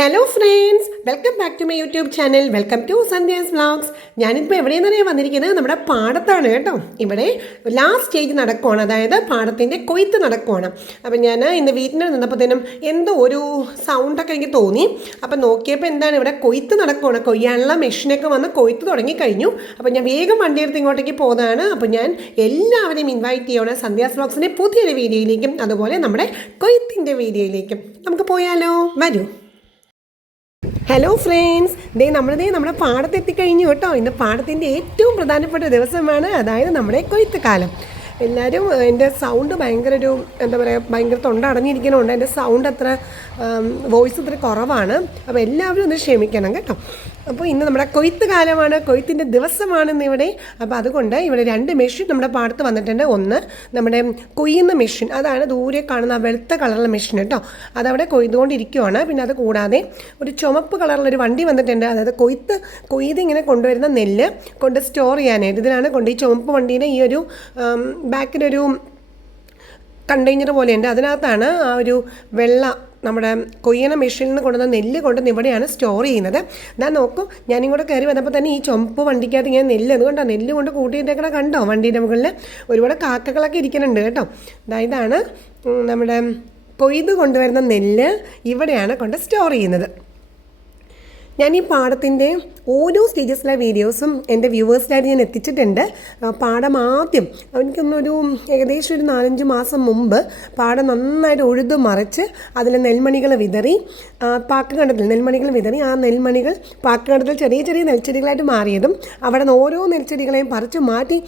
Hello friends, welcome back to my YouTube channel. Welcome to Sandhya's vlogs. ഞാനിപ്പോൾ എവിടെയെന്നറിയാൻ വന്നിരിക്കുന്നത് നമ്മുടെ പാടത്താണ് കേട്ടോ. ഇവിടെ ലാസ്റ്റ് സ്റ്റേജ് നടക്കുവാണ്, അതായത് പാടത്തിൻ്റെ കൊയ്ത്ത് നടക്കുവാണ്. അപ്പം ഞാൻ ഇന്ന് വീട്ടിൽ നിന്നപ്പോഴത്തേനും എന്തോ ഒരു സൗണ്ടൊക്കെ എനിക്ക് തോന്നി. അപ്പം നോക്കിയപ്പോൾ എന്താണ്, ഇവിടെ കൊയ്ത്ത് നടക്കുവാണ്. കൊയ്യാനുള്ള മെഷീനൊക്കെ വന്ന് കൊയ്ത്ത് തുടങ്ങിക്കഴിഞ്ഞു. അപ്പം ഞാൻ വേഗം വണ്ടിയെടുത്ത് ഇങ്ങോട്ടേക്ക് പോകുന്നതാണ്. അപ്പം ഞാൻ എല്ലാവരെയും ഇൻവൈറ്റ് ചെയ്യണം സന്ധ്യാസ് വ്ളോഗ്സിൻ്റെ പുതിയൊരു വീഡിയോയിലേക്കും അതുപോലെ നമ്മുടെ കൊയ്ത്തിൻ്റെ വീഡിയോയിലേക്കും. നമുക്ക് പോയാലോ, വരൂ. ഹലോ ഫ്രണ്ട്സ്, നമ്മുടെ പാടത്തെത്തിക്കഴിഞ്ഞു കേട്ടോ. ഇന്ന് പാടത്തിൻ്റെ ഏറ്റവും പ്രധാനപ്പെട്ട ദിവസമാണ്, അതായത് നമ്മുടെ കൊയ്ത്ത് കാലം. എല്ലാവരും എൻ്റെ സൗണ്ട് ഭയങ്കര എന്താ പറയുക, ഭയങ്കര തൊണ്ട അടഞ്ഞിരിക്കണമുണ്ട്. എൻ്റെ സൗണ്ട് വോയിസ് അത്ര കുറവാണ്. അപ്പോൾ എല്ലാവരും ഒന്ന് ക്ഷമിക്കണം കേട്ടോ. അപ്പോൾ ഇന്ന് നമ്മുടെ കൊയ്ത്ത് കാലമാണ്, കൊയ്ത്തിൻ്റെ ദിവസമാണെന്ന് ഇവിടെ. അപ്പോൾ അതുകൊണ്ട് ഇവിടെ 2 മെഷീൻ നമ്മുടെ പാടത്ത് വന്നിട്ടുണ്ട്. ഒന്ന് നമ്മുടെ കൊയ്യുന്ന മെഷീൻ, അതാണ് ദൂരെ കാണുന്ന വെളുത്ത കളറുള്ള മെഷീൻ കേട്ടോ. അതവിടെ കൊയ്തുകൊണ്ടിരിക്കുവാണ്. പിന്നെ അത് കൂടാതെ ഒരു ചുമപ്പ് കളറുള്ളൊരു വണ്ടി വന്നിട്ടുണ്ട്. അതായത് കൊയ്ത് ഇങ്ങനെ കൊണ്ടുവരുന്ന നെല്ല് കൊണ്ട് സ്റ്റോർ ചെയ്യാനായിട്ട് ഇതിലാണ് കൊണ്ട്. ഈ ചുമപ്പ് വണ്ടീൻ്റെ ഈ ഒരു ബാക്കിലൊരു കണ്ടെയ്നർ പോലെയുണ്ട്. അതിനകത്താണ് ആ ഒരു നമ്മുടെ കൊയ്യണ മെഷീനിൽ നിന്ന് കൊണ്ടുവന്ന നെല്ല് കൊണ്ട് ഇവിടെയാണ് സ്റ്റോർ ചെയ്യുന്നത്. ഞാൻ നോക്കൂ, ഞാനിങ്ങോട്ട് കയറി വന്നപ്പോൾ തന്നെ ഈ ചുമപ്പ് വണ്ടിക്കകത്ത് ഇങ്ങനെ നെല്ല്, അതുകൊണ്ടോ നെല്ല് കൊണ്ട് കൂട്ടിയിട്ടേക്കണ കണ്ടോ. വണ്ടീൻ്റെ മുകളിൽ ഒരുപാട് കാക്കകളൊക്കെ ഇരിക്കുന്നുണ്ട് കേട്ടോ. ഇതാണ് നമ്മുടെ കൊയ്ത് കൊണ്ടുവരുന്ന നെല്ല് ഇവിടെയാണ് കൊണ്ട് സ്റ്റോർ ചെയ്യുന്നത്. ഞാൻ ഈ പാടത്തിൻ്റെ ഓരോ സ്റ്റേജസിലെ വീഡിയോസും എൻ്റെ വ്യൂവേഴ്സിനായിട്ട് ഞാൻ എത്തിച്ചിട്ടുണ്ട്. പാടം ആദ്യം എനിക്കൊന്നൊരു ഏകദേശം ഒരു 4-5 മാസം മുമ്പ് പാടം നന്നായിട്ട് ഉഴുതു മറിച്ച് അതിൽ നെൽമണികൾ വിതറി, പാക്കുകണ്ടത്തിൽ നെൽമണികൾ വിതറി, ആ നെൽമണികൾ പാക്കുകണ്ടത്തിൽ ചെറിയ ചെറിയ നെൽച്ചെടികളായിട്ട് മാറിയതും അവിടെ നിന്ന് ഓരോ നെൽച്ചെടികളെയും പറിച്ച് മാറ്റി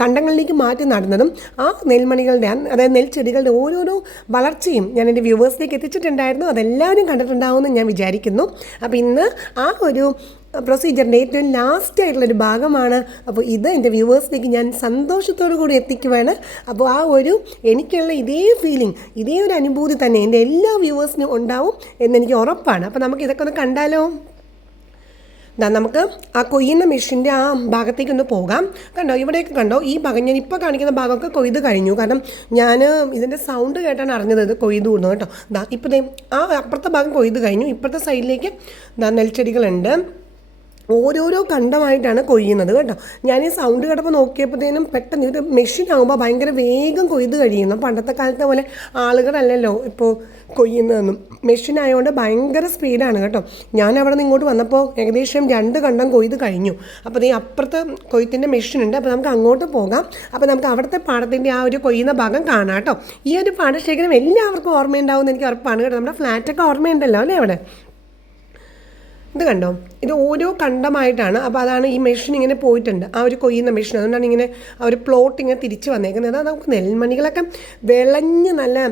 കണ്ടങ്ങളിലേക്ക് മാറ്റി നടന്നതും ആ നെൽമണികളുടെ, അതായത് നെൽച്ചെടികളുടെ ഓരോരോ വളർച്ചയും ഞാൻ എൻ്റെ വ്യൂവേഴ്സിലേക്ക് എത്തിച്ചിട്ടുണ്ടായിരുന്നു. അതെല്ലാവരും കണ്ടിട്ടുണ്ടാവുമെന്ന് ഞാൻ വിചാരിക്കുന്നു. അപ്പോൾ ഇന്ന് ആ ഒരു പ്രൊസീജിയറിൻ്റെ ഏറ്റവും ലാസ്റ്റ് ആയിട്ടുള്ളൊരു ഭാഗമാണ്. അപ്പോൾ ഇത് എൻ്റെ വ്യൂവേഴ്സിലേക്ക് ഞാൻ സന്തോഷത്തോടു കൂടി എത്തിക്കുവാണ്. അപ്പോൾ ആ ഒരു എനിക്കുള്ള ഇതേ ഫീലിംഗ്, ഇതേ ഒരു അനുഭൂതി തന്നെ എൻ്റെ എല്ലാ വ്യൂവേഴ്സിനും ഉണ്ടാവും എന്നെനിക്ക് ഉറപ്പാണ്. അപ്പോൾ നമുക്ക് ഇതൊക്കെ ഒന്ന് കണ്ടാലോ. നമുക്ക് ആ കൊയ്യുന്ന മെഷീൻ്റെ ആ ഭാഗത്തേക്കൊന്ന് പോകാം. കണ്ടോ, ഇവിടെയൊക്കെ കണ്ടോ, ഈ ഭാഗം ഞാൻ ഇപ്പോൾ കാണിക്കുന്ന ഭാഗമൊക്കെ കൊയ്ത് കഴിഞ്ഞു. കാരണം ഞാൻ ഇതിൻ്റെ സൗണ്ട് കേട്ടാണ് അറിഞ്ഞത് ഇത് കൊയ്ത് കൂടുന്നു കേട്ടോ. ഇപ്പോൾ ആ അപ്പുറത്തെ ഭാഗം കൊയ്ത് കഴിഞ്ഞു. ഇപ്പുറത്തെ സൈഡിലേക്ക് നെൽച്ചെടികളുണ്ട്. ഓരോരോ കണ്ടമായിട്ടാണ് കൊയ്യുന്നത് കേട്ടോ. ഞാൻ ഈ സൗണ്ട് കേട്ടപ്പോൾ നോക്കിയപ്പോഴത്തേനും പെട്ടെന്ന് ഇത് മെഷീനാകുമ്പോൾ ഭയങ്കര വേഗം കൊയ്ത് കഴിയുന്നു. പണ്ടത്തെ കാലത്തെ പോലെ ആളുകളല്ലല്ലോ ഇപ്പോൾ കൊയ്യുന്നതെന്നും. മെഷീനായതുകൊണ്ട് ഭയങ്കര സ്പീഡാണ് കേട്ടോ. ഞാൻ അവിടെ നിന്ന് ഇങ്ങോട്ട് വന്നപ്പോൾ ഏകദേശം 2 കണ്ടം കൊയ്ത് കഴിഞ്ഞു. അപ്പോൾ ഈ അപ്പുറത്ത് കൊയ്ത്തിൻ്റെ മെഷീൻ ഉണ്ട്. അപ്പോൾ നമുക്ക് അങ്ങോട്ട് പോകാം. അപ്പോൾ നമുക്ക് അവിടുത്തെ പാടത്തിൻ്റെ ആ ഒരു കൊയ്യുന്ന ഭാഗം കാണാം കേട്ടോ. ഈ ഒരു പാടശേഖരം എല്ലാവർക്കും ഓർമ്മയുണ്ടാവുമെന്ന് എനിക്ക് ഉറപ്പാണ് കേട്ടോ. നമ്മുടെ ഫ്ലാറ്റൊക്കെ ഓർമ്മയുണ്ടല്ലോ അല്ലേ അവിടെ. ഇത് കണ്ടോ, ഇത് ഓരോ കണ്ടമായിട്ടാണ്. അപ്പോൾ അതാണ് ഈ മെഷീൻ ഇങ്ങനെ പോയിട്ടുണ്ട്, ആ ഒരു കൊയ്യുന്ന മെഷീൻ. അതുകൊണ്ടാണ് ഇങ്ങനെ ആ ഒരു പ്ലോട്ട് ഇങ്ങനെ തിരിച്ച് വന്നേക്കുന്നത്. അത് നമുക്ക് നെൽമണികളൊക്കെ വിളഞ്ഞ് നല്ല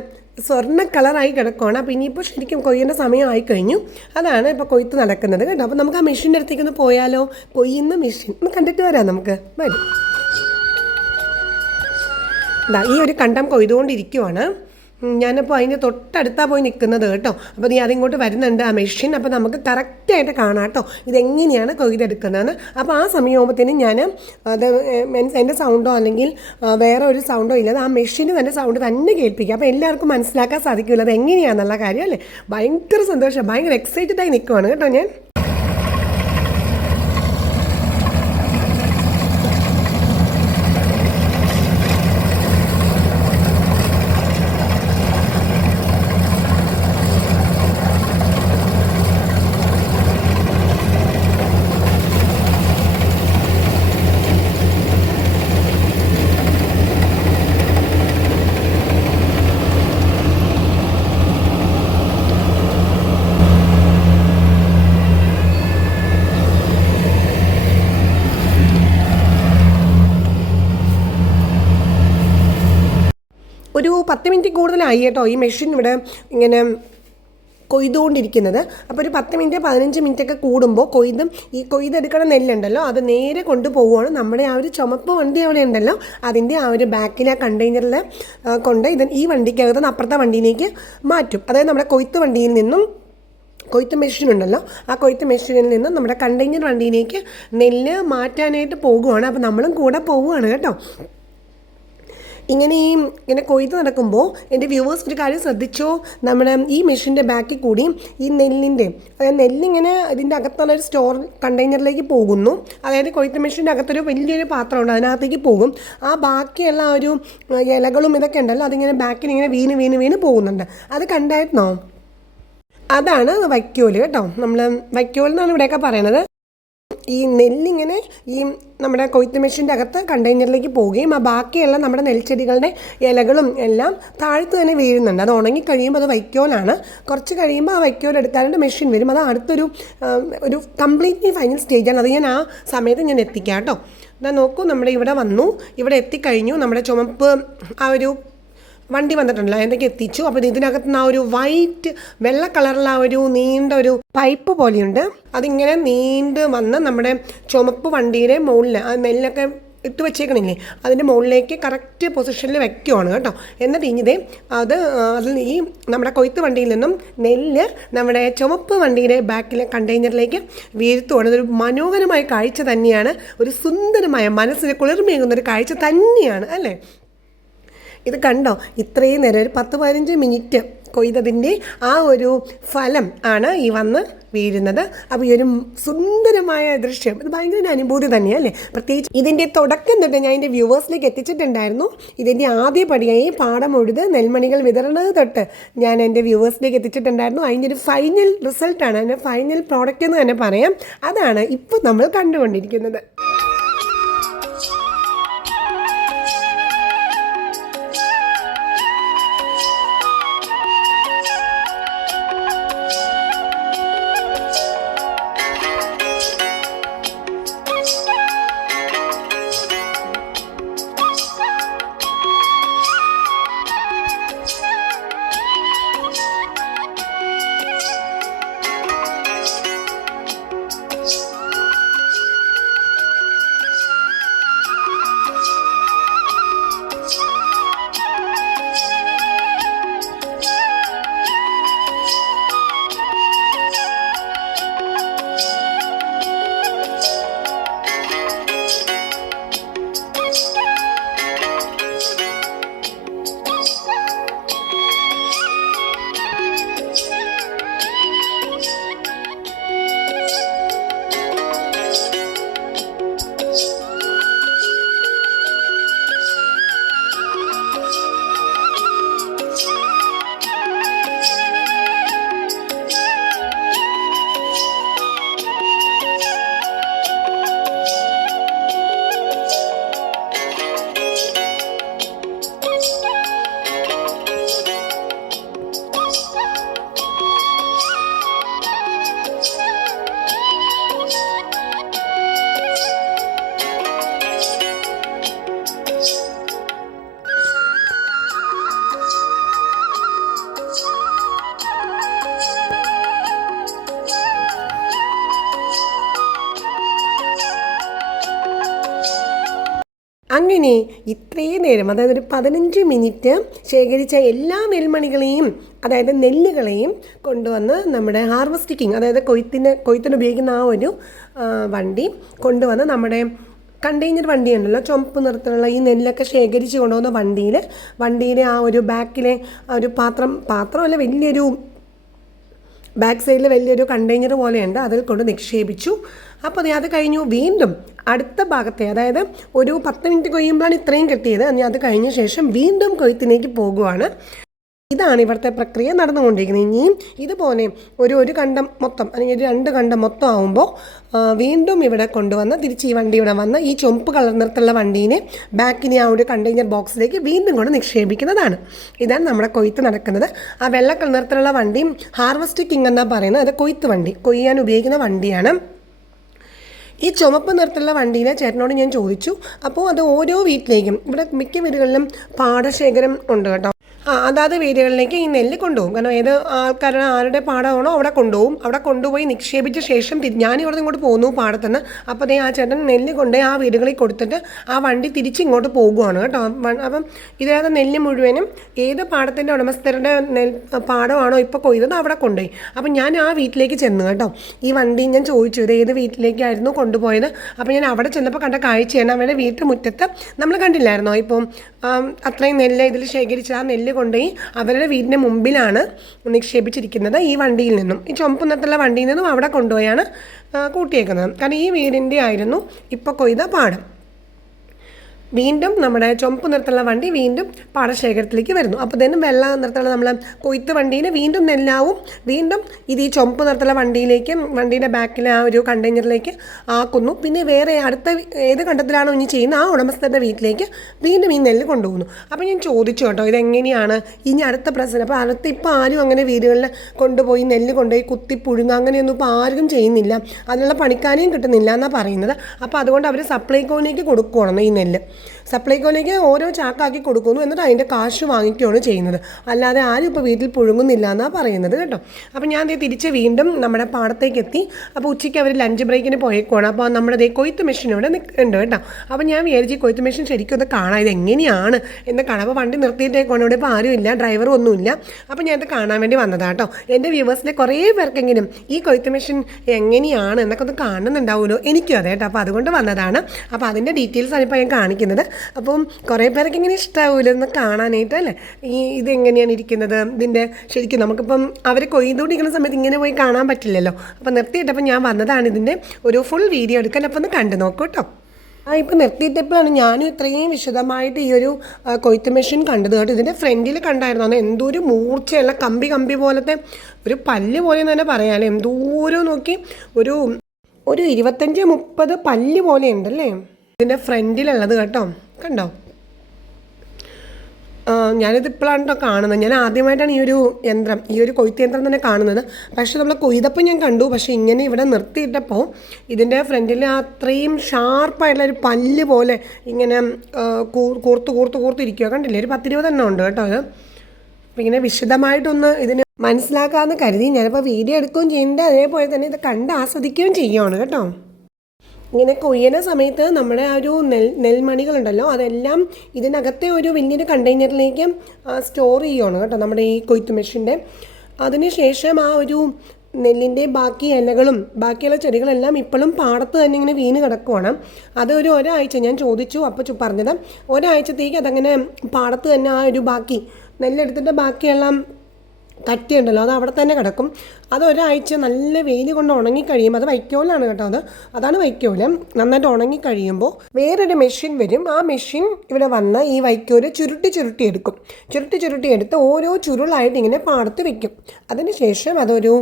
സ്വർണ്ണ കളറായി കിടക്കുകയാണ്. അപ്പോൾ ഇനിയിപ്പോൾ ശരിക്കും കൊയ്യേണ്ട സമയമായി കഴിഞ്ഞു. അതാണ് ഇപ്പോൾ കൊയ്ത്ത് നടക്കുന്നത് കേട്ടോ. അപ്പോൾ നമുക്ക് ആ മെഷീൻ്റെ അടുത്തേക്കൊന്ന് പോയാലോ. കൊയ്യുന്ന മെഷീൻ ഒന്ന് കണ്ടിട്ട് വരാം നമുക്ക്. വരും. ഈ ഒരു കണ്ടം കൊയ്തുകൊണ്ടിരിക്കുവാണ്. ഞാനിപ്പോൾ അതിൻ്റെ തൊട്ടടുത്താണ് പോയി നിൽക്കുന്നത് കേട്ടോ. അപ്പോൾ നീ അതിങ്ങോട്ട് വരുന്നുണ്ട് ആ മെഷീൻ. അപ്പോൾ നമുക്ക് കറക്റ്റായിട്ട് കാണാം കേട്ടോ ഇതെങ്ങനെയാണ് കൊയ്തെടുക്കുന്നതെന്ന്. അപ്പോൾ ആ സമയമാകുമ്പോഴത്തേനും ഞാൻ അത് എൻ്റെ സൗണ്ടോ അല്ലെങ്കിൽ വേറെ ഒരു സൗണ്ടോ ഇല്ലാതെ ആ മെഷീന് തന്നെ സൗണ്ട് തന്നെ കേൾപ്പിക്കുക. അപ്പോൾ എല്ലാവർക്കും മനസ്സിലാക്കാൻ സാധിക്കില്ല അത് എങ്ങനെയാണെന്നുള്ള കാര്യം അല്ലേ. ഭയങ്കര സന്തോഷം, ഭയങ്കര എക്സൈറ്റഡായി നിൽക്കുവാണ് കേട്ടോ ഞാൻ. ഒരു 10 മിനിറ്റ് കൂടുതലായി കേട്ടോ ഈ മെഷീൻ ഇവിടെ ഇങ്ങനെ കൊയ്തുകൊണ്ടിരിക്കുന്നത്. അപ്പോൾ ഒരു 10 മിനിറ്റ് 15 മിനിറ്റൊക്കെ കൂടുമ്പോൾ ഈ കൊയ്തെടുക്കണ നെല്ലുണ്ടല്ലോ അത് നേരെ കൊണ്ടുപോവുകയാണ്. നമ്മുടെ ആ ഒരു ചുമപ്പ് വണ്ടി അവിടെ ഉണ്ടല്ലോ അതിൻ്റെ ആ ഒരു ബാക്കിലെ കണ്ടെയ്നറിൽ കൊണ്ട് ഈ വണ്ടിക്കകത്ത് നിന്ന് അപ്പുറത്തെ വണ്ടിയിലേക്ക് മാറ്റും. അതായത് നമ്മുടെ കൊയ്ത്ത് വണ്ടിയിൽ നിന്നും കൊയ്ത്ത് മെഷീൻ ഉണ്ടല്ലോ ആ കൊയ്ത്ത് മെഷീനിൽ നിന്നും നമ്മുടെ കണ്ടെയ്നർ വണ്ടിയിലേക്ക് നെല്ല് മാറ്റാനായിട്ട് പോകുകയാണ്. അപ്പോൾ നമ്മളും കൂടെ പോവുകയാണ് കേട്ടോ. ഇങ്ങനെ കൊയ്ത്ത് നടക്കുമ്പോൾ എൻ്റെ വ്യൂവേഴ്സ് ഒരു കാര്യം ശ്രദ്ധിച്ചോ, നമ്മുടെ ഈ മെഷീൻ്റെ ബാക്കിൽ കൂടി ഈ നെല്ലിങ്ങനെ ഇതിൻ്റെ അകത്തുള്ള ഒരു സ്റ്റോർ കണ്ടെയ്നറിലേക്ക് പോകുന്നു. അതായത് കൊയ്ത്ത് മെഷീൻ്റെ അകത്തൊരു വലിയൊരു പാത്രമുണ്ട്, അതിനകത്തേക്ക് പോകും. ആ ബാക്കിയുള്ള ഒരു ഇലകളും ഇതൊക്കെ ഉണ്ടല്ലോ, അതിങ്ങനെ ബാക്കിൽ ഇങ്ങനെ വീണ് പോകുന്നുണ്ട്. അത് കണ്ടായിരുന്നോ? അതാണ് വൈക്കോല് കേട്ടോ. നമ്മൾ വൈക്കോൽ എന്നാണ് ഇവിടെയൊക്കെ പറയണത്. ഈ നെല്ലിങ്ങനെ ഈ നമ്മുടെ കൊയ്ത്ത് മെഷീൻ്റെ അകത്ത് കണ്ടെയ്നറിലേക്ക് പോവുകയും ആ ബാക്കിയുള്ള നമ്മുടെ നെൽച്ചെടികളുടെ ഇലകളും എല്ലാം താഴത്ത് തന്നെ വീഴുന്നുണ്ട്. അത് ഉണങ്ങി കഴിയുമ്പോൾ അത് വൈക്കോലാണ്. കുറച്ച് കഴിയുമ്പോൾ ആ വൈക്കോൽ എടുക്കാനായിട്ട് മെഷീൻ വരും. അത് അടുത്തൊരു കംപ്ലീറ്റ്ലി ഫൈനൽ സ്റ്റേജാണ്. അത് ഞാൻ ആ സമയത്ത് ഞാൻ എത്തിക്കാം കേട്ടോ. എന്നാൽ നോക്കൂ, നമ്മുടെ ഇവിടെ എത്തിക്കഴിഞ്ഞു. നമ്മുടെ ചുമപ്പ് ആ ഒരു വണ്ടി വന്നിട്ടുണ്ടല്ലോ, എന്തൊക്കെ എത്തിച്ചു. അപ്പോൾ ഇതിനകത്ത് നിന്ന് ആ ഒരു വൈറ്റ് വെള്ള കളറുള്ള ആ ഒരു നീണ്ട ഒരു പൈപ്പ് പോലെയുണ്ട്. അതിങ്ങനെ നീണ്ട് വന്ന് നമ്മുടെ ചുമപ്പ് വണ്ടിയുടെ മുകളിൽ ആ നെല്ലൊക്കെ ഇട്ട് വെച്ചേക്കണില്ലേ, അതിൻ്റെ മുകളിലേക്ക് കറക്റ്റ് പൊസിഷനിൽ വെക്കുവാണ് കേട്ടോ. എന്നിട്ട് ഇനിതേ അതിൽ ഈ നമ്മുടെ കൊയ്ത്ത് വണ്ടിയിൽ നിന്നും നെല്ല് നമ്മുടെ ചുമപ്പ് വണ്ടിയുടെ ബാക്കിലെ കണ്ടെയ്നറിലേക്ക് വീഴ്ത്തുവാണ്. ഇതൊരു മനോഹരമായ കാഴ്ച തന്നെയാണ്. ഒരു സുന്ദരമായ മനസ്സിന് കുളിർമയേകുന്നൊരു കാഴ്ച തന്നെയാണ് അല്ലേ? ഇത് കണ്ടോ, ഇത്രയും നേരം ഒരു 10-15 മിനിറ്റ് കൊയ്തതിൻ്റെ ആ ഒരു ഫലം ആണ് ഈ വന്ന് വീഴുന്നത്. അപ്പോൾ ഈ ഒരു സുന്ദരമായ ദൃശ്യം, ഇത് ഭയങ്കര ഒരു അനുഭൂതി തന്നെയല്ലേ? പ്രത്യേകിച്ച് ഇതിൻ്റെ തുടക്കം തൊട്ട് ഞാൻ എൻ്റെ വ്യൂവേഴ്സിലേക്ക് എത്തിച്ചിട്ടുണ്ടായിരുന്നു. ഇതിൻ്റെ ആദ്യ പടിയായി പാടം ഉഴുത് നെൽമണികൾ വിതരണത് തൊട്ട് ഞാൻ എൻ്റെ വ്യൂവേഴ്സിലേക്ക് എത്തിച്ചിട്ടുണ്ടായിരുന്നു. അതിൻ്റെ ഒരു ഫൈനൽ റിസൾട്ടാണ്, അതിൻ്റെ ഫൈനൽ പ്രോഡക്റ്റ് എന്ന് തന്നെ പറയാം. അതാണ് ഇപ്പോൾ നമ്മൾ കണ്ടുകൊണ്ടിരിക്കുന്നത്. അങ്ങനെ ഇത്രയും നേരം, അതായത് ഒരു 15 മിനിറ്റ് ശേഖരിച്ച എല്ലാ നെൽമണികളെയും, അതായത് നെല്ലുകളെയും കൊണ്ടുവന്ന് നമ്മുടെ ഹാർവെസ്റ്റിംഗ്, അതായത് കൊയ്ത്തിന് ഉപയോഗിക്കുന്ന ആ ഒരു വണ്ടി കൊണ്ടുവന്ന് നമ്മുടെ കണ്ടെയ്നർ വണ്ടിയുണ്ടല്ലോ, ചുമപ്പ് നിറത്തിലുള്ള ഈ നെല്ലൊക്കെ ശേഖരിച്ച് കൊണ്ടുവന്ന വണ്ടിയിലെ ആ ഒരു ബാക്കിലെ ആ ഒരു പാത്രമല്ല, വലിയൊരു ബാക്ക് സൈഡിൽ വലിയൊരു കണ്ടെയ്നർ പോലെയുണ്ട്, അതിൽ കൊണ്ട് നിക്ഷേപിച്ചു. അപ്പോൾ അത് കഴിഞ്ഞു. വീണ്ടും അടുത്ത ഭാഗത്തെ, അതായത് ഒരു 10 മിനിറ്റ് കഴിയുമ്പോഴാണ് ഇത്രയും കിട്ടിയത്. അത് കഴിഞ്ഞ ശേഷം വീണ്ടും കൊയ്ത്തിലേക്ക് പോകുവാണ്. ഇതാണ് ഇവിടുത്തെ പ്രക്രിയ നടന്നുകൊണ്ടിരിക്കുന്നത്. ഇനിയും ഇതുപോലെ ഒരു കണ്ടം മൊത്തം, അല്ലെങ്കിൽ 2 കണ്ടം മൊത്തം ആകുമ്പോൾ വീണ്ടും ഇവിടെ കൊണ്ടുവന്ന് തിരിച്ച് ഈ വണ്ടി ഇവിടെ വന്ന് ഈ ചുമപ്പ് കളർ നിറത്തുള്ള വണ്ടീനെ ബാക്കിനെ ആ ഒരു കണ്ടെയ്നർ ബോക്സിലേക്ക് വീണ്ടും കൊണ്ട് നിക്ഷേപിക്കുന്നതാണ്. ഇതാണ് നമ്മുടെ കൊയ്ത്ത് നടക്കുന്നത്. ആ വെള്ള നിറത്തിലുള്ള വണ്ടി ഹാർവെസ്റ്റിംഗ് എന്നാണ് പറയുന്നത്. അത് കൊയ്ത്ത് വണ്ടി, കൊയ്യാൻ ഉപയോഗിക്കുന്ന വണ്ടിയാണ്. ഈ ചുമപ്പ് നിറത്തിലുള്ള വണ്ടീനെ ചേട്ടനോട് ഞാൻ ചോദിച്ചു. അപ്പോൾ അത് ഓരോ വീട്ടിലേക്കും, ഇവിടെ മിക്ക വീടുകളിലും പാടശേഖരം ഉണ്ട് കേട്ടോ, അതാത് വീടുകളിലേക്ക് ഈ നെല്ല് കൊണ്ടുപോകും. കാരണം ഏത് ആരുടെ പാടമാണോ അവിടെ കൊണ്ടുപോകും. അവിടെ കൊണ്ടുപോയി നിക്ഷേപിച്ച ശേഷം ഞാനിവിടെ ഇങ്ങോട്ട് പോകുന്നു പാടത്തുനിന്ന്. അപ്പോൾ ആ ചേട്ടൻ നെല്ല് കൊണ്ടുപോയി ആ വീടുകളിൽ കൊടുത്തിട്ട് ആ വണ്ടി തിരിച്ചിങ്ങോട്ട് പോകുകയാണ് കേട്ടോ. അപ്പം ഇതിനകത്ത് നെല്ല് മുഴുവനും ഏത് പാടത്തിൻ്റെ ഉടമസ്ഥരുടെ പാടമാണോ ഇപ്പോൾ കൊയ്തത് അവിടെ കൊണ്ടുപോയി. അപ്പം ഞാൻ ആ വീട്ടിലേക്ക് ചെന്നു കേട്ടോ. ഈ വണ്ടി ഞാൻ ചോദിച്ചു, ഇത് ഏത് വീട്ടിലേക്കായിരുന്നു കൊണ്ടുപോയത്. അപ്പോൾ ഞാൻ അവിടെ ചെന്നപ്പോൾ കണ്ട കാഴ്ചയാണ്, അവരുടെ വീട്ടുമുറ്റത്ത് നമ്മൾ കണ്ടില്ലായിരുന്നോ, ഇപ്പം അത്രയും നെല്ല് ഇതിൽ ശേഖരിച്ച് ആ നെല്ല് കൊണ്ടുപോയി അവരുടെ വീടിൻ്റെ മുമ്പിലാണ് നിക്ഷേപിച്ചിരിക്കുന്നത്. ഈ വണ്ടിയിൽ നിന്നും, ഈ ചുമപ്പ് നിറത്തുള്ള വണ്ടിയിൽ നിന്നും അവിടെ കൊണ്ടുപോയാണ് കൂട്ടിയേക്കുന്നത്. കാരണം ഈ വീടിൻ്റെ ആയിരുന്നു ഇപ്പോൾ കൊയ്ത പാടം. വീണ്ടും നമ്മുടെ ചുമപ്പ് നിറത്തുള്ള വണ്ടി വീണ്ടും പാടശേഖരത്തിലേക്ക് വരുന്നു. അപ്പോൾ തന്നെ വെള്ള നിറത്തുള്ള നമ്മളെ കൊയ്ത്ത് വണ്ടിയിൽ വീണ്ടും നെല്ലാവും. വീണ്ടും ഇത് ഈ ചുമപ്പ് നിറത്തുള്ള വണ്ടിയിലേക്ക്, വണ്ടീൻ്റെ ബാക്കിലെ ആ ഒരു കണ്ടെയ്നറിലേക്ക് ആക്കുന്നു. പിന്നെ വേറെ അടുത്ത ഏത് കണ്ടത്തിലാണോ ഇനി ചെയ്യുന്ന ആ ഉടമസ്ഥരുടെ വീട്ടിലേക്ക് വീണ്ടും ഈ നെല്ല് കൊണ്ടുപോകുന്നു. അപ്പോൾ ഞാൻ ചോദിച്ചു കേട്ടോ, ഇതെങ്ങനെയാണ് ഇനി അടുത്ത പ്രശ്നം. അപ്പോൾ അടുത്ത് ഇപ്പോൾ ആരും അങ്ങനെ വീടുകളിൽ കൊണ്ടുപോയി നെല്ല് കൊണ്ടുപോയി കുത്തി പുഴുങ്ങുക അങ്ങനെയൊന്നും ഇപ്പോൾ ആരും ചെയ്യുന്നില്ല. അതിനുള്ള പണിക്കാരെയും കിട്ടുന്നില്ല എന്നാണ് പറയുന്നത്. അപ്പോൾ അതുകൊണ്ട് അവർ സപ്ലൈകോയിലേക്ക് കൊടുക്കുകയാണ് ഈ നെല്ല്. സപ്ലൈകോയിലേക്ക് ഓരോ ചാക്കാക്കി കൊടുക്കുന്നു, എന്നിട്ട് അതിൻ്റെ കാശ് വാങ്ങിക്കുകയാണ് ചെയ്യുന്നത്. അല്ലാതെ ആരും ഇപ്പോൾ വീട്ടിൽ പുഴുങ്ങുന്നില്ല എന്നാണ് പറയുന്നത് കേട്ടോ. അപ്പോൾ ഞാൻ തിരിച്ച് വീണ്ടും നമ്മുടെ പാടത്തേക്ക് എത്തി. അപ്പോൾ ഉച്ചയ്ക്ക് അവർ ലഞ്ച് ബ്രേക്കിന് പോയേക്കുവാണ്. അപ്പോൾ നമ്മുടെ കൊയ്ത്ത് മെഷീൻ ഇവിടെ ഉണ്ട് കേട്ടോ. അപ്പോൾ ഞാൻ വിചാരിച്ച് കൊയ്ത്ത് മെഷീൻ ശരിക്കും ഒന്ന് കാണാം, ഇത് എങ്ങനെയാണ് എന്ന് കാണാം. അപ്പോൾ വണ്ടി നിർത്തിയിട്ടേക്കാണ്, ഇവിടെ ഇപ്പോൾ ആരുമില്ല, ഡ്രൈവറും ഒന്നുമില്ല. അപ്പോൾ ഞാനത് കാണാൻ വേണ്ടി വന്നതാണ് കേട്ടോ. എൻ്റെ വ്യൂവേഴ്സിൻ്റെ കുറേ പേർക്കെങ്കിലും ഈ കൊയ്ത്ത് മെഷീൻ എങ്ങനെയാണ് എന്നൊക്കെ ഒന്ന് കാണുന്നുണ്ടാവുമല്ലോ, എനിക്കും അതെ കേട്ടോ. അപ്പോൾ അതുകൊണ്ട് വന്നതാണ്. അപ്പോൾ അതിൻ്റെ ഡീറ്റെയിൽസാണ് ഇപ്പോൾ ഞാൻ കാണിക്കുന്നത്. അപ്പം കുറേ പേർക്ക് ഇങ്ങനെ ഇഷ്ടമാവില്ല എന്ന് കാണാനായിട്ട് അല്ലേ, ഇതെങ്ങനെയാണ് ഇരിക്കുന്നത്, ഇതിൻ്റെ ശരിക്കും നമുക്കിപ്പം അവർ കൊയ്തുകൊണ്ടിരിക്കുന്ന സമയത്ത് ഇങ്ങനെ പോയി കാണാൻ പറ്റില്ലല്ലോ. അപ്പോൾ നിർത്തിയിട്ടപ്പോൾ ഞാൻ വന്നതാണ് ഇതിൻ്റെ ഒരു ഫുൾ വീഡിയോ എടുക്കാൻ. അപ്പോൾ ഒന്ന് കണ്ടു നോക്കൂ കേട്ടോ. ഇപ്പോൾ നിർത്തിയിട്ടപ്പോഴാണ് ഞാനും ഇത്രയും വിശദമായിട്ട് ഈ ഒരു കൊയ്ത്ത് മെഷീൻ കണ്ടത് കേട്ടോ. ഇതിൻ്റെ ഫ്രണ്ടിൽ കണ്ടായിരുന്നു, അന്ന് എന്തോരം മൂർച്ചയുള്ള കമ്പി പോലത്തെ ഒരു പല്ല് പോലെ എന്ന് തന്നെ പറയാമല്ലേ, എന്തോരം നോക്കി ഒരു 25-30 പല്ല് പോലെ ഉണ്ടല്ലേ ഇതിൻ്റെ ഫ്രണ്ടിലുള്ളത് കേട്ടോ. കണ്ടോ, ഞാനിത് ഇപ്പോഴാണ് കേട്ടോ കാണുന്നത്. ഞാൻ ആദ്യമായിട്ടാണ് ഈ ഒരു യന്ത്രം, ഈ ഒരു കൊയ്ത്ത് യന്ത്രം തന്നെ കാണുന്നത്. പക്ഷേ നമ്മൾ കൊയ്തപ്പം ഞാൻ കണ്ടു, പക്ഷേ ഇങ്ങനെ ഇവിടെ നിർത്തിയിട്ടപ്പോൾ ഇതിൻ്റെ ഫ്രണ്ടിൽ അത്രയും ഷാർപ്പായിട്ടുള്ളൊരു പല്ല് പോലെ ഇങ്ങനെ കൂർത്തിരിക്കുക കണ്ടില്ലേ. ഒരു 10-20 എണ്ണം ഉണ്ട് കേട്ടോ അത്. അപ്പോൾ ഇങ്ങനെ വിശദമായിട്ടൊന്ന് ഇതിന് മനസ്സിലാക്കാമെന്ന് കരുതി ഞാനിപ്പോൾ വീഡിയോ എടുക്കുകയും ചെയ്യുന്നുണ്ട്, അതേപോലെ തന്നെ ഇത് കണ്ട് ആസ്വദിക്കുകയും ചെയ്യുകയാണ് കേട്ടോ. ഇങ്ങനെ കൊയ്യുന്ന സമയത്ത് നമ്മുടെ ആ ഒരു നെൽമണികളുണ്ടല്ലോ അതെല്ലാം ഇതിനകത്തെ ഒരു വലിയൊരു കണ്ടെയ്നറിലേക്ക് സ്റ്റോർ ചെയ്യുകയാണ് കേട്ടോ നമ്മുടെ ഈ കൊയ്ത്ത് മെഷീൻ്റെ. അതിനുശേഷം ആ ഒരു നെല്ലിൻ്റെ ബാക്കി ഇലകളും ബാക്കിയുള്ള ചെടികളെല്ലാം ഇപ്പോഴും പാടത്ത് തന്നെ ഇങ്ങനെ വീണ് കിടക്കുവാണ്. അത് ഒരാഴ്ച ഞാൻ ചോദിച്ചു, അപ്പോൾ പറഞ്ഞത് ഒരാഴ്ചത്തേക്ക് അതങ്ങനെ പാടത്ത് തന്നെ ആ ഒരു ബാക്കി നെല്ലെടുത്തിട്ട് ബാക്കിയെല്ലാം കട്ടിയുണ്ടല്ലോ അത് അവിടെ തന്നെ കിടക്കും. അത് ഒരാഴ്ച നല്ല വെയിൽ കൊണ്ട് ഉണങ്ങിക്കഴിയുമ്പോൾ, അത് വൈക്കോലാണ് കേട്ടോ, അതാണ് വൈക്കോല്. നന്നായിട്ട് ഉണങ്ങിക്കഴിയുമ്പോൾ വേറൊരു മെഷീൻ വരും. ആ മെഷീൻ ഇവിടെ വന്ന് ഈ വൈക്കോല് ചുരുട്ടി എടുക്കും. ചുരുട്ടി എടുത്ത് ഓരോ ചുരുളായിട്ട് ഇങ്ങനെ പാടത്ത് വെക്കും. അതിനുശേഷം അതൊരു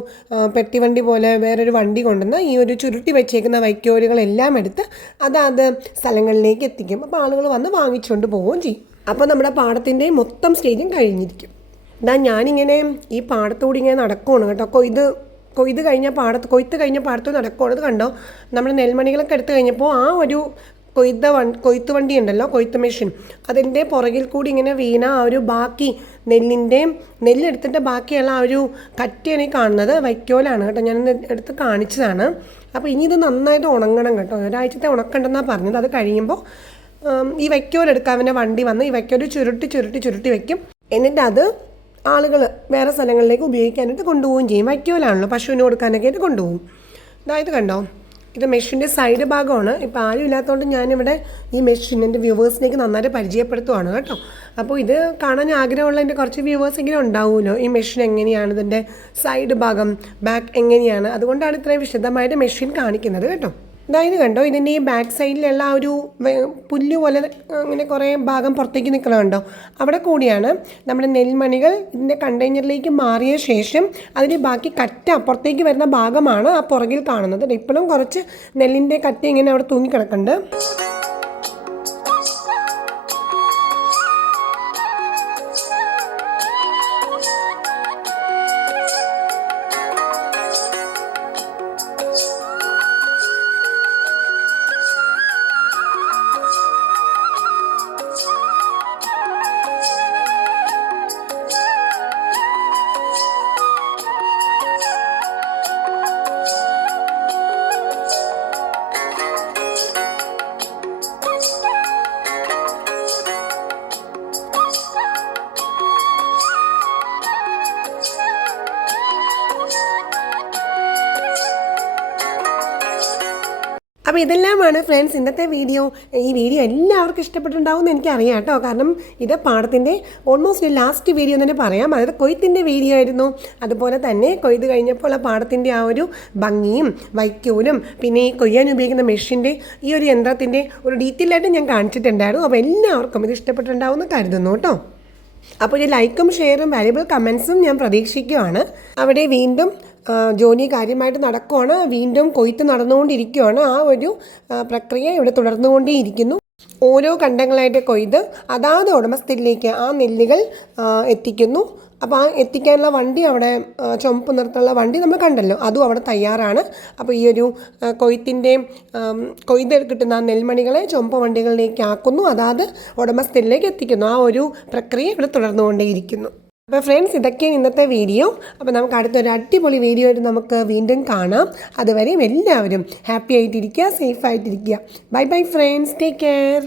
പെട്ടിവണ്ടി പോലെ വേറൊരു വണ്ടി കൊണ്ടുവന്ന് ഈ ഒരു ചുരുട്ടി വെച്ചേക്കുന്ന വൈക്കോലുകളെല്ലാം എടുത്ത് അത് സ്ഥലങ്ങളിലേക്ക് എത്തിക്കും. അപ്പോൾ ആളുകൾ വന്ന് വാങ്ങിച്ചുകൊണ്ട് പോവുകയും ചെയ്യും. അപ്പോൾ നമ്മുടെ പാടത്തിൻ്റെ മൊത്തം സ്റ്റേജും കഴിഞ്ഞിരിക്കും. ഞാനിങ്ങനെ ഈ പാടത്തൂടി ഇങ്ങനെ നടക്കുകയാണ് കേട്ടോ. കൊയ്ത്ത് കഴിഞ്ഞ പാടത്ത് നടക്കുകയാണ്. അത് കണ്ടോ, നമ്മൾ നെൽമണികളൊക്കെ എടുത്തു കഴിഞ്ഞപ്പോൾ ആ ഒരു കൊയ്ത്ത് വണ്ടി ഉണ്ടല്ലോ, കൊയ്ത്ത് മെഷീൻ, അതിൻ്റെ പുറകിൽ കൂടി ഇങ്ങനെ വീണ ആ ഒരു ബാക്കി നെല്ലെടുത്തിട്ട് ബാക്കിയുള്ള ആ ഒരു കറ്റയാണ് ഈ കാണുന്നത്, വൈക്കോലാണ് കേട്ടോ. ഞാനൊന്ന് എടുത്ത് കാണിച്ചതാണ്. അപ്പോൾ ഇനി ഇത് നന്നായിട്ട് ഉണങ്ങണം കേട്ടോ, ഒരാഴ്ചത്തെ ഉണക്കണ്ടെന്നാണ് പറഞ്ഞത്. അത് കഴിയുമ്പോൾ ഈ വൈക്കോലെടുക്കാൻ വേണ്ടി വണ്ടി വന്ന് ഈ വൈക്കോല് ചുരുട്ടി വെക്കും. എന്നിട്ട് അത് ആളുകൾ വേറെ സ്ഥലങ്ങളിലേക്ക് ഉപയോഗിക്കാനായിട്ട് കൊണ്ടുപോവുകയും ചെയ്യും. വൈക്കോലാണല്ലോ, പശുവിന് കൊടുക്കാനൊക്കെ ആയിട്ട് കൊണ്ടുപോകും. അതായത് കണ്ടോ, ഇത് മെഷീൻ്റെ സൈഡ് ഭാഗമാണ്. ഇപ്പോൾ ആരും ഇല്ലാത്തതുകൊണ്ട് ഞാനിവിടെ ഈ മെഷീൻ എൻ്റെ വ്യൂവേഴ്സിലേക്ക് നന്നായിട്ട് പരിചയപ്പെടുത്തുവാണ് കേട്ടോ. അപ്പോൾ ഇത് കാണാൻ ആഗ്രഹമുള്ള എൻ്റെ കുറച്ച് വ്യൂവേഴ്സ് എങ്കിലും ഉണ്ടാവുമല്ലോ, ഈ മെഷീൻ എങ്ങനെയാണ്, ഇതിൻ്റെ സൈഡ് ഭാഗം ബാക്ക് എങ്ങനെയാണ്. അതുകൊണ്ടാണ് ഇത്രയും വിശദമായിട്ട് മെഷീൻ കാണിക്കുന്നത് കേട്ടോ. അതായത് കണ്ടോ, ഇതിൻ്റെ ഈ ബാക്ക് സൈഡിലുള്ള ആ ഒരു പുല്ല് പോലെ അങ്ങനെ കുറേ ഭാഗം പുറത്തേക്ക് നിൽക്കണമുണ്ടോ, അവിടെ കൂടിയാണ് നമ്മുടെ നെൽമണികൾ ഇതിൻ്റെ കണ്ടെയ്നറിലേക്ക് മാറിയ ശേഷം അതിന് ബാക്കി കറ്റ പുറത്തേക്ക് വരുന്ന ഭാഗമാണ് ആ പുറകിൽ കാണുന്നത്. ഇപ്പോഴും കുറച്ച് നെല്ലിൻ്റെ കറ്റ ഇങ്ങനെ അവിടെ തൂങ്ങിക്കിടക്കുന്നുണ്ട്. അപ്പോൾ ഇതെല്ലാമാണ് ഫ്രണ്ട്സ് ഇന്നത്തെ വീഡിയോ. ഈ വീഡിയോ എല്ലാവർക്കും ഇഷ്ടപ്പെട്ടിട്ടുണ്ടാവും എന്ന് എനിക്കറിയാം കേട്ടോ. കാരണം ഇത് പാടത്തിൻ്റെ ഓൾമോസ്റ്റ് ലാസ്റ്റ് വീഡിയോ എന്ന് തന്നെ പറയാം. അതായത് കൊയ്ത്തിൻ്റെ വീഡിയോ ആയിരുന്നു. അതുപോലെ തന്നെ കൊയ്ത് കഴിഞ്ഞപ്പോൾ ആ പാടത്തിൻ്റെ ആ ഒരു ഭംഗിയും വൈക്കോലും പിന്നെ ഈ കൊയ്യാൻ ഉപയോഗിക്കുന്ന മെഷീൻ്റെ ഈ ഒരു യന്ത്രത്തിൻ്റെ ഒരു ഡീറ്റെയിൽ ആയിട്ട് ഞാൻ കാണിച്ചിട്ടുണ്ടായിരുന്നു. അപ്പോൾ എല്ലാവർക്കും ഇത് ഇഷ്ടപ്പെട്ടിട്ടുണ്ടാവും എന്ന് കരുതുന്നു കേട്ടോ. അപ്പോൾ ഒരു ലൈക്കും ഷെയറും വാല്യുബിൾ കമൻസും ഞാൻ പ്രതീക്ഷിക്കുകയാണ്. അവിടെ വീണ്ടും ജോലി കാര്യമായിട്ട് നടക്കുകയാണ്. വീണ്ടും കൊയ്ത്ത് നടന്നുകൊണ്ടിരിക്കുകയാണ്. ആ ഒരു പ്രക്രിയ ഇവിടെ തുടർന്നുകൊണ്ടേയിരിക്കുന്നു. ഓരോ ഖണ്ഡങ്ങളായിട്ട് കൊയ്ത് അതാത് ഉടമസ്ഥരിലേക്ക് ആ നെല്ലുകൾ എത്തിക്കുന്നു. അപ്പോൾ ആ എത്തിക്കാനുള്ള വണ്ടി അവിടെ ചുമപ്പ് നിറത്തുള്ള വണ്ടി നമ്മൾ കണ്ടല്ലോ, അതും അവിടെ തയ്യാറാണ്. അപ്പോൾ ഈ ഒരു കൊയ്ത് കിട്ടുന്ന നെൽമണികളെ ചുമപ്പ് വണ്ടികളിലേക്ക് ആക്കുന്നു, അതാത് ഉടമസ്ഥരിലേക്ക് എത്തിക്കുന്നു. ആ ഒരു പ്രക്രിയ ഇവിടെ തുടർന്നുകൊണ്ടേയിരിക്കുന്നു. അപ്പോൾ ഫ്രണ്ട്സ്, ഇതൊക്കെയാണ് ഇന്നത്തെ വീഡിയോ. അപ്പോൾ നമുക്ക് അടുത്തൊരു അടിപൊളി വീഡിയോ ആയിട്ട് നമുക്ക് വീണ്ടും കാണാം. അതുവരെയും എല്ലാവരും ഹാപ്പി ആയിട്ടിരിക്കുക, സേഫ് ആയിട്ടിരിക്കുക. Bye bye friends, take care.